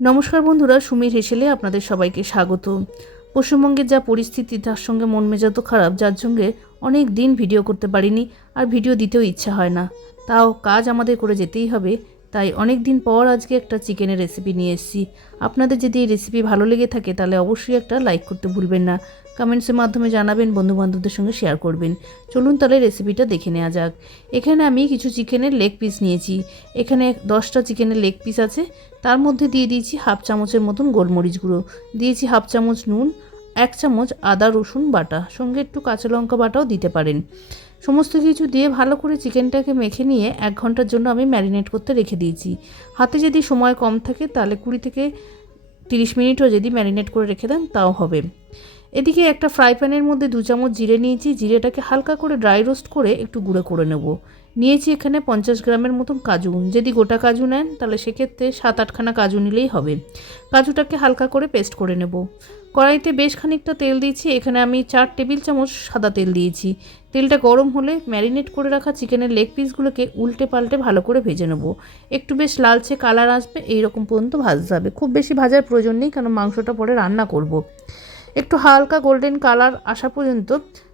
নমস্কার বন্ধুরা, সুমির হেসেলে আপনাদের সবাইকে স্বাগত। পশ্চিমবঙ্গের যা পরিস্থিতি, তার সঙ্গে মন মেজাজ তো খারাপ, যার সঙ্গে অনেক দিন ভিডিও করতে পারিনি, আর ভিডিও দিতেও ইচ্ছা হয় না। তাও কাজ আমাদের করে যেতেই হবে তাই অনেক দিন পর আজকে একটা চিকেনের রেসিপি নিয়ে এসেছি। আপনাদের যদি এই রেসিপি ভালো লেগে থাকে তাহলে অবশ্যই একটা লাইক করতে ভুলবেন না। কমেন্টসের মাধ্যমে জানাবেন, বন্ধুবান্ধবদের সঙ্গে শেয়ার করবেন। চলুন তাহলে রেসিপিটা দেখে নেওয়া যাক। এখানে আমি কিছু চিকেনের লেগ পিস নিয়েছি। এখানে দশটা চিকেনের লেগ পিস আছে। তার মধ্যে দিয়ে দিয়েছি হাফ চামচের মতন গোলমরিচ গুঁড়ো। দিয়েছি হাফ চামচ নুন এক চামচ আদা, রসুন বাটা, সঙ্গে একটু কাঁচা লঙ্কা বাটাও দিতে পারেন। সমস্ত কিছু দিয়ে ভালো করে চিকেনটাকে মেখে নিয়ে এক ঘণ্টার জন্য আমি ম্যারিনেট করতে রেখে দিয়েছি। হাতে যদি সময় কম থাকে, তাহলে কুড়ি থেকে তিরিশ মিনিটও যদি ম্যারিনেট করে রেখে দেন, তাও হবে। এদিকে একটা ফ্রাই প্যানের মধ্যে দু চামচ জিরে নিয়েছি, জিরেটাকে হালকা করে ড্রাই রোস্ট করে একটু গুঁড়ো করে নেব। নিয়েছি এখানে পঞ্চাশ গ্রামের মতন কাজু। যদি গোটা কাজু নেন, তাহলে সেক্ষেত্রে সাত আটখানা কাজু নিলেই হবে। কাজুটাকে হালকা করে পেস্ট করে নেব। কড়াইতে বেশ খানিকটা তেল দিয়েছি। এখানে আমি চার টেবিল চামচ সাদা তেল দিয়েছি। তেলটা গরম হলে ম্যারিনেট করে রাখা চিকেনের লেগ পিসগুলোকে উল্টে পাল্টে ভালো করে ভেজে নেব। একটু বেশ লালচে কালার আসবে এই রকম পর্যন্ত ভাজতে হবে। খুব বেশি ভাজার প্রয়োজন নেই কারণ মাংসটা পরে রান্না করব। একটু হালকা গোল্ডেন কালার আসা পর্যন্ত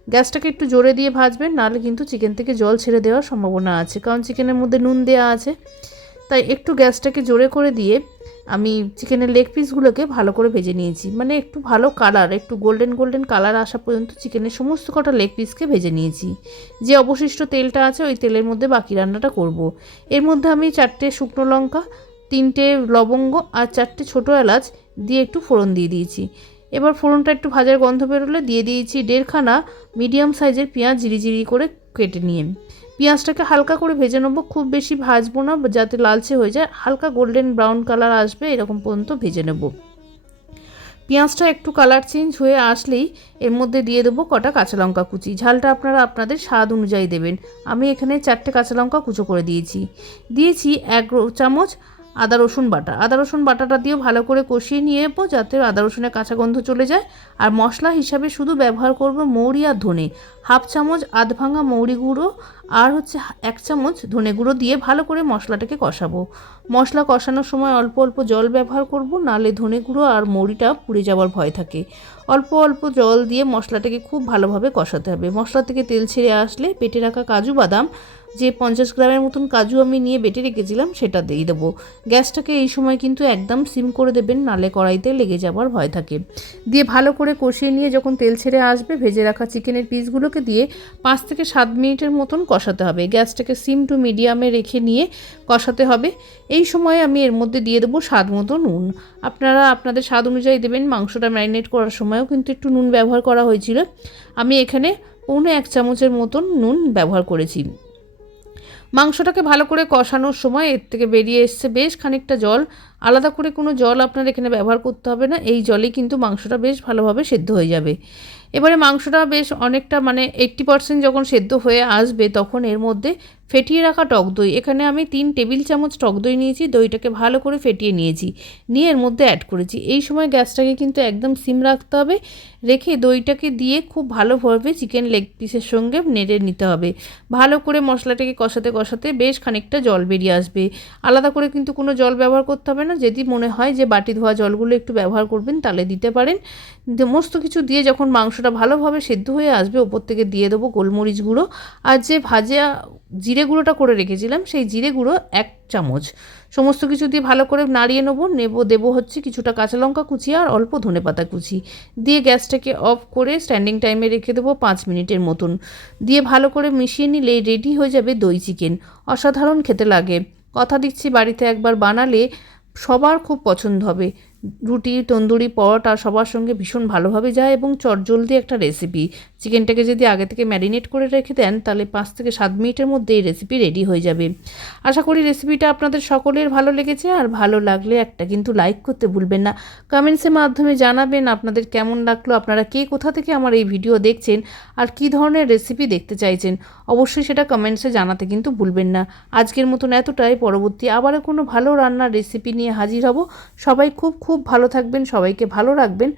গ্যাসটাকে একটু জোরে দিয়ে ভাজবেন, নাহলে কিন্তু চিকেন থেকে জল ছেড়ে দেওয়ার সম্ভাবনা আছে। কারণ চিকেনের মধ্যে নুন দেওয়া আছে। তাই একটু গ্যাসটাকে জোরে করে দিয়ে আমি চিকেনের লেগ পিসগুলোকে ভালো করে ভেজে নিয়েছি। মানে একটু ভালো কালার, একটু গোল্ডেন গোল্ডেন কালার আসা পর্যন্ত চিকেনের সমস্ত কটা লেগ পিসকে ভেজে নিয়েছি। যে অবশিষ্ট তেলটা আছে, ওই তেলের মধ্যে বাকি রান্নাটা করব। এর মধ্যে আমি চারটে শুকনো লঙ্কা, তিনটে লবঙ্গ আর চারটে ছোটো এলাচ দিয়ে একটু ফোড়ন দিয়ে দিয়েছি। এবার ফোড়নটা একটু ভাজার গন্ধ বেরোলে দিয়ে দিয়েছি দেড়খানা মিডিয়াম সাইজের পেঁয়াজ জিরি করে কেটে নিয়ে। পেঁয়াজটাকে হালকা করে ভেজে নেব, খুব বেশি ভাজবো না, যাতে লালচে হয়ে যায়। হালকা গোল্ডেন ব্রাউন কালার আসবে, এরকম পর্যন্ত ভেজে নেব। পেঁয়াজটা একটু কালার চেঞ্জ হয়ে আসলেই এর মধ্যে দিয়ে দেবো কটা কাঁচা লঙ্কা কুচি। ঝালটা আপনারা আপনাদের স্বাদ অনুযায়ী দেবেন। আমি এখানে চারটে কাঁচা লঙ্কা কুচো করে দিয়েছি। দিয়েছি এক চামচ আদা, রসুন বাটা। আদা, রসুন বাটাটা দিয়েও ভালো করে কষিয়ে নিয়ে নেব যাতে আদা, রসুনের কাঁচা গন্ধ চলে যায়। আর মশলা হিসাবে শুধু ব্যবহার করব মৌরি আর ধনে। হাফ চামচ আধ ভাঙা মৌরি গুঁড়ো আর হচ্ছে এক চামচ ধনে গুঁড়ো দিয়ে ভালো করে মশলাটাকে কষাবো। মশলা কষানোর সময় অল্প অল্প জল ব্যবহার করব, নালে ধনে গুঁড়ো আর মৌরিটা পুড়ে যাওয়ার ভয় থাকে। অল্প অল্প জল দিয়ে মশলাটাকে খুব ভালোভাবে কষাতে হবে। মশলা থেকে তেল ছেড়ে আসলে পেটে রাখা কাজু বাদাম যে পঞ্চাশ গ্রামের মতন কাজু আমি নিয়ে বেটে রেখেছিলাম, সেটা দিয়ে দেবো। গ্যাসটাকে এই সময় কিন্তু একদম সিম করে দেবেন, নালে কড়াইতে লেগে যাওয়ার ভয় থাকে। দিয়ে ভালো করে কষিয়ে নিয়ে যখন তেল ছেড়ে আসবে, ভেজে রাখা চিকেনের পিসগুলোকে দিয়ে পাঁচ থেকে সাত মিনিটের মতন কষাতে হবে। গ্যাসটাকে সিম টু মিডিয়ামে রেখে নিয়ে কষাতে হবে। এই সময় আমি এর মধ্যে দিয়ে দেবো স্বাদ মতো নুন। আপনারা আপনাদের স্বাদ অনুযায়ী দেবেন, মাংসটা ম্যারিনেট করার সময়ও কিন্তু একটু নুন ব্যবহার করা হয়েছিল। আমি এখানে পৌনে এক চামচের মতন নুন ব্যবহার করেছি। মাংসটাকে ভালো করে কষানোর সময় এর থেকে বেরিয়ে এসছে বেশ খানিকটা জল। আলাদা করে কোনো জল আপনার এখানে ব্যবহার করতে হবে না। এই জলেই কিন্তু মাংসটা বেশ ভালোভাবে সেদ্ধ হয়ে যাবে। এবারে মাংসটা বেশ অনেকটা মানে এইট্টি পার্সেন্ট যখন সেদ্ধ হয়ে আসবে তখন এর মধ্যে ফেটিয়ে রাখা টক দই। এখানে আমি তিন টেবিল চামচ টক দই নিয়েছি, দইটাকে ভালো করে ফেটিয়ে নিয়েছি। নিয়ে এর মধ্যে অ্যাড করেছি। এই সময় গ্যাসটাকে কিন্তু একদম সিম রাখতে হবে, রেখে দইটাকে দিয়ে খুব ভালোভাবে চিকেন লেগ পিসের সঙ্গে নেড়ে নিতে হবে। ভালো করে মশলাটাকে কষাতে কষাতে বেশ খানিকটা জল বেরিয়ে আসবে। আলাদা করে কিন্তু কোনো জল ব্যবহার করতে হবে না। যদি মনে হয় যে বাটি ধোয়া জলগুলো একটু ব্যবহার করবেন তাহলে দিতে পারেন। সমস্ত কিছু দিয়ে যখন মাংসটা ভালোভাবে সেদ্ধ হয়ে আসবে, ওপর থেকে দিয়ে দেবো গোলমরিচ গুঁড়ো। আর যে ভাজা জিরে গুঁড়োটা করে রেখেছিলাম, সেই জিরে গুঁড়ো এক চামচ। সমস্ত কিছু দিয়ে ভালো করে নাড়িয়ে নেব, নেব, দেবো হচ্ছে কিছুটা কাঁচা লঙ্কা কুচি আর অল্প ধনে পাতা কুচি। দিয়ে গ্যাসটাকে অফ করে স্ট্যান্ডিং টাইমে রেখে দেবো পাঁচ মিনিটের মতন। দিয়ে ভালো করে মিশিয়ে নিলে রেডি হয়ে যাবে দই চিকেন। অসাধারণ খেতে লাগে। কথা দিচ্ছি বাড়িতে একবার বানালে সবার খুব পছন্দ হবে। রুটি, তন্দুরি, পরোটা সবার সঙ্গে ভীষণ ভালোভাবে যায় এবং চটজলদি একটা রেসিপি চিকেনটাকে যদি আগে থেকে ম্যারিনেট করে রেখে দেন, তাহলে পাঁচ থেকে সাত মিনিটের মধ্যে এই রেসিপি রেডি হয়ে যাবে। আশা করি রেসিপিটা আপনাদের সকলের ভালো লেগেছে, আর ভালো লাগলে একটা কিন্তু লাইক করতে ভুলবেন না। কমেন্টসের মাধ্যমে জানাবেন আপনাদের কেমন লাগল, আপনারা কে কোথা থেকে আমার এই ভিডিও দেখছেন, আর কি ধরনের রেসিপি দেখতে চাইছেন। অবশ্যই সেটা কমেন্টসে জানাতে কিন্তু ভুলবেন না। আজকের মতন এতটাই, পরবর্তী আবারও কোনো ভালো রান্নার রেসিপি নিয়ে হাজির হব। সবাই খুব খুব ভালো থাকবেন সবাইকে ভালো রাখবেন।